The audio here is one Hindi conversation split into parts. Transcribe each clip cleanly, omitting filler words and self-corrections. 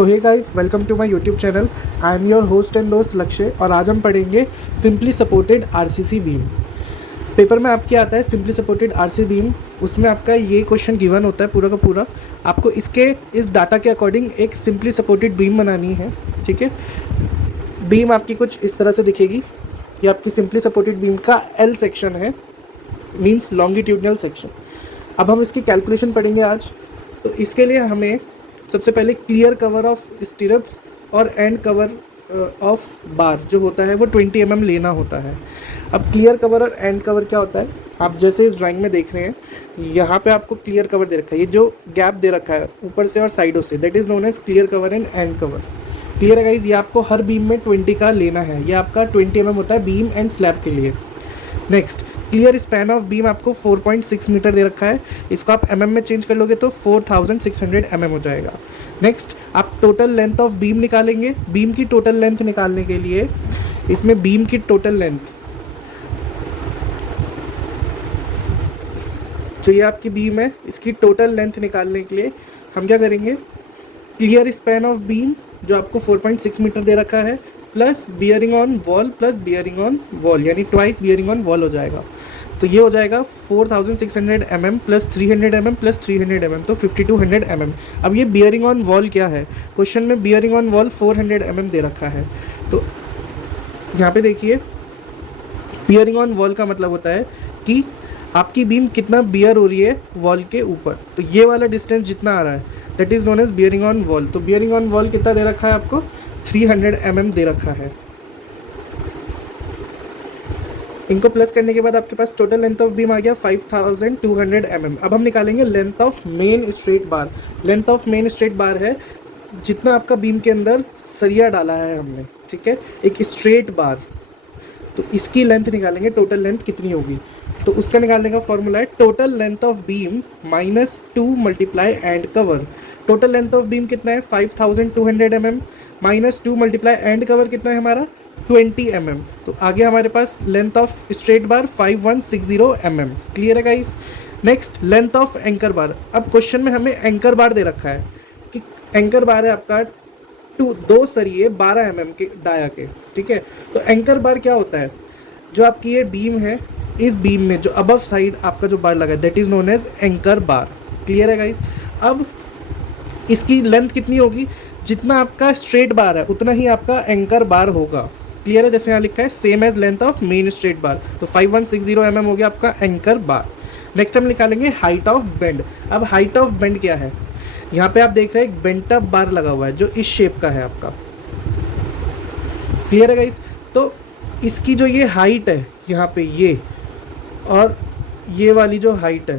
So hey guys, welcome to my YouTube channel. I am your host and दोस्त लक्ष्य और आज हम पढ़ेंगे simply supported RCC beam. Paper में आपके आता है सिंपली सपोर्टेड आरसी बीम, उसमें आपका ये क्वेश्चन गिवन होता है पूरा का पूरा। आपको इस डाटा के अकॉर्डिंग एक सिंपली सपोर्टेड बीम बनानी है। ठीक है, बीम आपकी कुछ इस तरह से दिखेगी। ये आपकी सिंपली सपोर्टेड बीम का एल सेक्शन है, मीन्स लॉन्गिट्यूडनल सेक्शन। अब हम इसकी कैलकुलेशन पढ़ेंगे आज। तो इसके लिए हमें सबसे पहले क्लियर कवर ऑफ स्टिरप्स और एंड कवर ऑफ बार जो होता है वो 20 mm लेना होता है। अब क्लियर कवर और एंड कवर क्या होता है, आप जैसे इस ड्राइंग में देख रहे हैं, यहाँ पे आपको क्लियर कवर दे रखा है। ये जो गैप दे रखा है ऊपर से और साइडों से, that is known as clear cover and end cover. Clear है गाइज, ये आपको हर बीम में 20 का लेना है। ये आपका 20 mm होता है बीम एंड स्लैब के लिए। Next, clear span of beam आपको 4.6 मीटर दे रखा है। इसको आप mm में चेंज कर लोगे तो 4600 mm हो जाएगा। नेक्स्ट, आप टोटल लेंथ ऑफ बीम निकालेंगे। बीम की टोटल लेंथ निकालने के लिए इसमें बीम की टोटल लेंथ, जो ये आपकी बीम है, इसकी टोटल लेंथ निकालने के लिए हम क्या करेंगे, क्लियर स्पैन ऑफ बीम जो आपको 4.6 मीटर दे रखा है plus bearing on wall plus bearing on wall, यानी ट्वाइस बियरिंग ऑन वॉल हो जाएगा। तो ये हो जाएगा 4600 mm plus 300 mm plus 300 mm, तो 5200 mm। अब ये बियरिंग ऑन वॉल क्या है, क्वेश्चन में बियरिंग ऑन वॉल 400 mm दे रखा है। तो यहाँ पे देखिए, बियरिंग ऑन वॉल का मतलब होता है कि आपकी बीम कितना बियर हो रही है वॉल के ऊपर। तो ये वाला डिस्टेंस जितना आ रहा है that is known as bearing on wall. तो बियरिंग ऑन वॉल कितना दे रखा है आपको, 300 mm दे रखा है। इनको प्लस करने के बाद आपके पास टोटल लेंथ ऑफ बीम आ गया 5200 mm। अब हम निकालेंगे length of main straight bar. Length of main straight बार है जितना आपका बीम के अंदर सरिया डाला है हमने। ठीक है, एक स्ट्रेट बार, तो इसकी लेंथ निकालेंगे, टोटल लेंथ कितनी होगी। तो उसका निकालने का फॉर्मूला है total length of beam minus 2 multiply end cover. Total length of beam कितना है 5200 mm minus 2 multiply end cover कितना है हमारा 20 mm। तो आगे हमारे पास length of straight bar 5160 mm। Clear है guys. Next, length of anchor bar. अब क्वेश्चन में हमें एंकर बार दे रखा है कि एंकर बार है आपका दो सरिये 12 mm के डाया के। ठीक है, तो एंकर बार क्या होता है, जो आपकी ये बीम है, इस बीम में जो अबव साइड आपका जो बार लगा है that is known as anchor bar. Clear है गाइस। अब इसकी लेंथ कितनी होगी, जितना आपका स्ट्रेट बार है उतना ही आपका एंकर बार होगा। क्लियर है, जैसे यहाँ लिखा है same as length of main straight bar. तो 5160 mm हो गया आपका एंकर बार। नेक्स्ट हम निकालेंगे हाइट ऑफ बेंड। अब हाइट ऑफ बेंड क्या है, यहाँ पे आप देख रहे हैं एक बेंट अप बार लगा हुआ है जो इस शेप का है आपका। क्लियर है गाइस। तो इसकी जो ये हाइट है यहाँ पे, ये और ये वाली जो हाइट है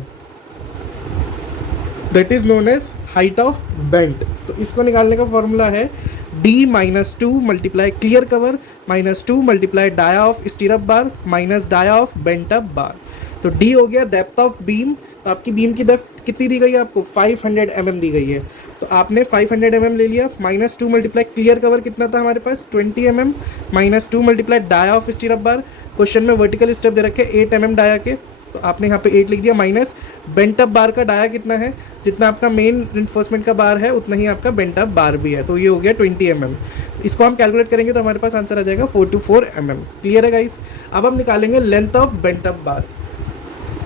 that is known as height of bent. तो इसको निकालने का फॉर्मूला है d minus 2 multiply clear cover minus 2 multiply dia of stirrup bar minus dia of bent up bar. तो d हो गया डेप्थ ऑफ बीम। तो आपकी बीम की डेप्थ कितनी दी गई है आपको, 500 mm दी गई है। तो आपने 500 mm ले लिया, माइनस 2 मल्टीप्लाई क्लियर कवर कितना था हमारे पास 20 mm minus 2 multiply dia of stirrup bar. Question में वर्टिकल स्टेप दे रखे 8 mm डाया के, तो आपने यहाँ पे 8 लिख दिया, माइनस बेंट अप बार का डाया कितना है, जितना आपका मेन रिइंफोर्समेंट का बार है उतना ही आपका बेंट अप बार भी है। तो ये हो गया 20 mm। इसको हम कैलकुलेट करेंगे तो हमारे पास आंसर आ जाएगा 424 mm। क्लियर है गाइस। अब हम निकालेंगे लेंथ ऑफ बेंट अप बार,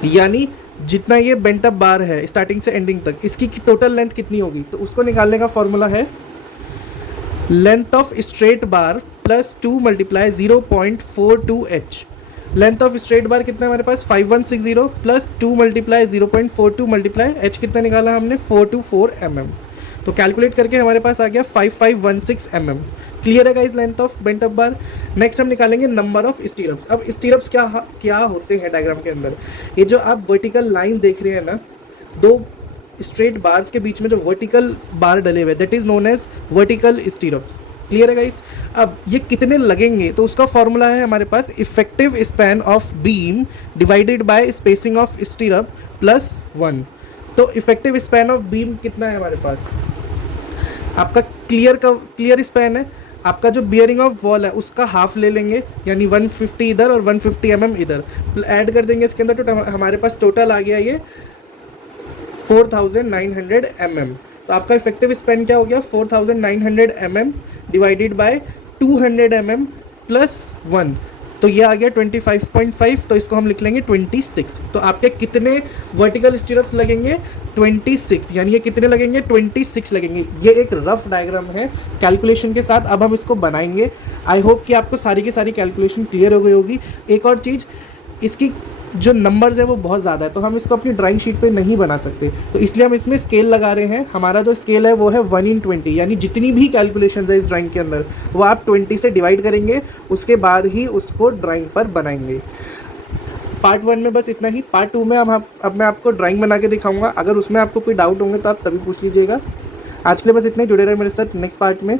यानी जितना ये बेंट अप बार है स्टार्टिंग से एंडिंग तक, इसकी टोटल लेंथ कितनी होगी। तो उसको निकालने का फॉर्मूला है length of straight bar plus 2 multiply 0.42h। Length of straight बार कितना है हमारे पास 5160 प्लस 2 मल्टीप्लाई 0.42 मल्टीप्लाई h कितना निकाला हमने 424 mm। तो कैलकुलेट करके हमारे पास आ गया 5516 mm। क्लियर है guys length of bent up bar. Next हम निकालेंगे नंबर ऑफ स्टीरअप्स। अब स्टीरअप्स क्या होते हैं डायग्राम के अंदर, ये जो आप वर्टिकल लाइन देख रहे हैं ना, दो स्ट्रेट बार्स के बीच में जो वर्टिकल बार डले हुए that is known as vertical stirrups. Clear है गाइस। अब ये कितने लगेंगे, तो उसका फॉर्मूला है हमारे पास effective span of beam divided by spacing of stirrup plus 1। तो इफेक्टिव स्पैन ऑफ बीम कितना है हमारे पास, आपका क्लियर स्पैन है, आपका जो बियरिंग ऑफ वॉल है उसका हाफ ले लेंगे, यानी 150 इधर और 150 mm इधर ऐड कर देंगे इसके अंदर। तो हमारे पास टोटल आ गया ये 4900 mm। तो आपका इफेक्टिव स्पेन क्या हो गया 4900 mm divided by 200 mm plus 1, तो ये आ गया 25.5, तो इसको हम लिख लेंगे 26। तो आपके कितने वर्टिकल स्टीरअप्स लगेंगे 26, यानी ये कितने लगेंगे 26 लगेंगे। ये एक रफ डायग्राम है कैलकुलेशन के साथ, अब हम इसको बनाएंगे। आई होप कि आपको सारी की सारी कैलकुलेशन क्लियर हो गई होगी। एक और चीज़, इसकी जो नंबर्स है वो बहुत ज़्यादा है, तो हम इसको अपनी ड्राइंग शीट पे नहीं बना सकते, तो इसलिए हम इसमें स्केल लगा रहे हैं। हमारा जो स्केल है वो है 1/20, यानी जितनी भी कैलकुलेशंस है इस ड्राइंग के अंदर वो आप 20 से डिवाइड करेंगे, उसके बाद ही उसको ड्राइंग पर बनाएंगे। पार्ट 1 में बस इतना ही। पार्ट 2 में अब मैं आपको ड्राइंग बना के दिखाऊंगा। अगर उसमें आपको कोई डाउट होंगे तो आप तभी पूछ लीजिएगा। आज के लिए बस इतना ही। जुड़े रहे मेरे साथ नेक्स्ट पार्ट में।